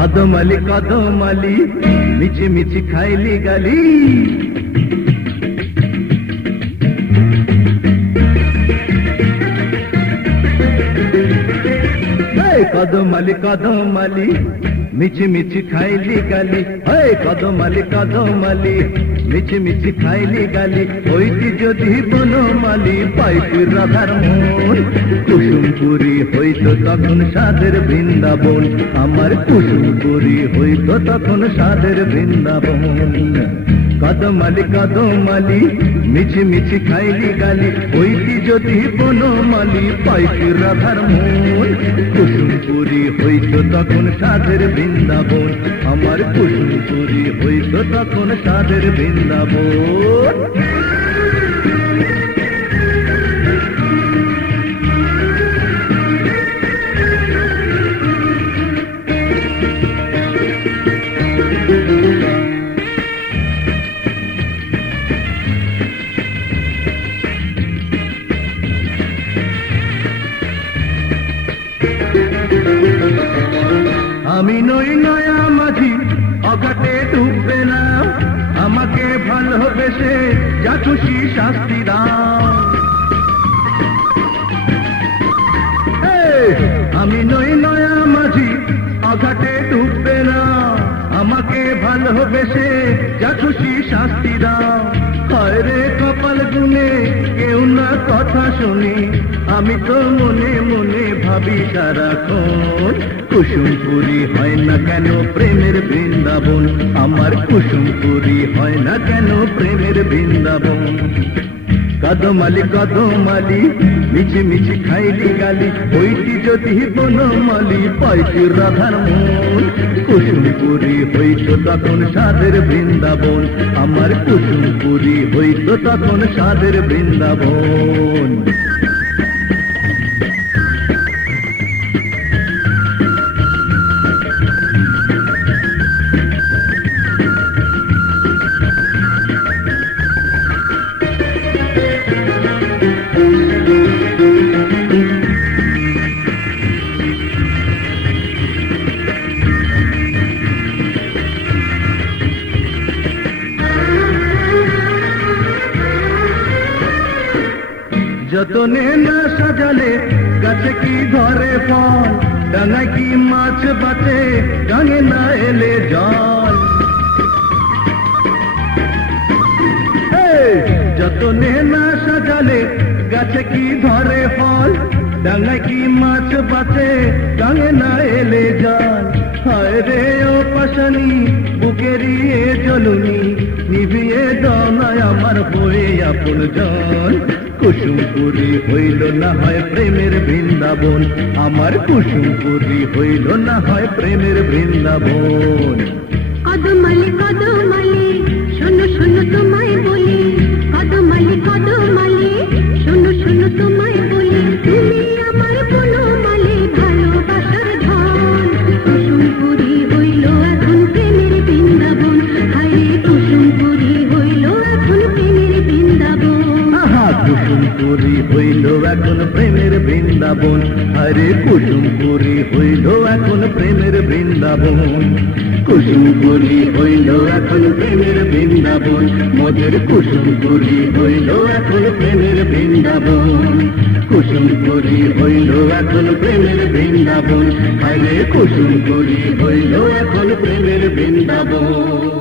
কদমালি কদমালি, মিছি মিছি খাইলি গালি। কদমালি কদমালি, মিছি মিছি খাইলি গালি। হে কদমালি কদমালি মিছি মিছি খাইলি গালি, হইতি যদি বনমালি পাইতি রাধার মন। কুসুমপুরি হইতো তখন সাদের বৃন্দাবন, আমার কুসুমপুরি হইতো তখন সাদের বৃন্দাবন। কদমালি কদমালি মিছি মিছি খাইলি গালি, হইতি যদি বনমালি পাইতি রাধার মন। কুসুমপুরি হইত তখন সাধের বৃন্দাবন। আমার কুসুমপুরি হইত তখন সাধের বৃন্দাবন। या तुझी शास्तीदान গুনে কেউ না কথা শুনি, আমি তো মনে মনে ভাবি সারাক্ষণ, কুসুমপুরি হয় না কেন প্রেমের বৃন্দাবন? আমার কুসুমপুরি হয় না কেন প্রেমের বৃন্দাবন? কদমালি কদমালি, মিছি মিছি খাইলি গালি হইতি যদি বনমালি পাইতি রাধার মন। কুসুমপুরি হইত তখন সাদের বৃন্দাবন। আমার কুসুম পুরী হইত তখন সাদের বৃন্দাবন। যতনে না সাজালে গাছে কি ধরে ফল? ডাঙায় কি মাছ বাঁচে? গাঙে না এলে জল। যতনে না সাজালে গাছে কি ধরে ফল? ডাঙায় কি মাছ বাঁচে? গাঙে না এলে জল। হায় রে ও পাশানি বুকেরই এ জলুনি নিভিয়ে দনায় আমার হয়ে আপন জন। কুসুমপুরি হইল না হয় প্রেমের বৃন্দাবন, আমার কুসুমপুরি হইল না হয় প্রেমের বৃন্দাবন। কদমালি কদমালি বৃন্দাবন। আরে কুসুমপুরি হইল এখন প্রেমের বৃন্দাবন। কুসুমপুরি হইল এখন প্রেমের বৃন্দাবন। মধুর কুসুমপুরি হইল এখন প্রেমের বৃন্দাবন। কুসুমপুরি হইল এখন প্রেমের বৃন্দাবন। আরে কুসুমপুরি হইল এখন প্রেমের বৃন্দাবন।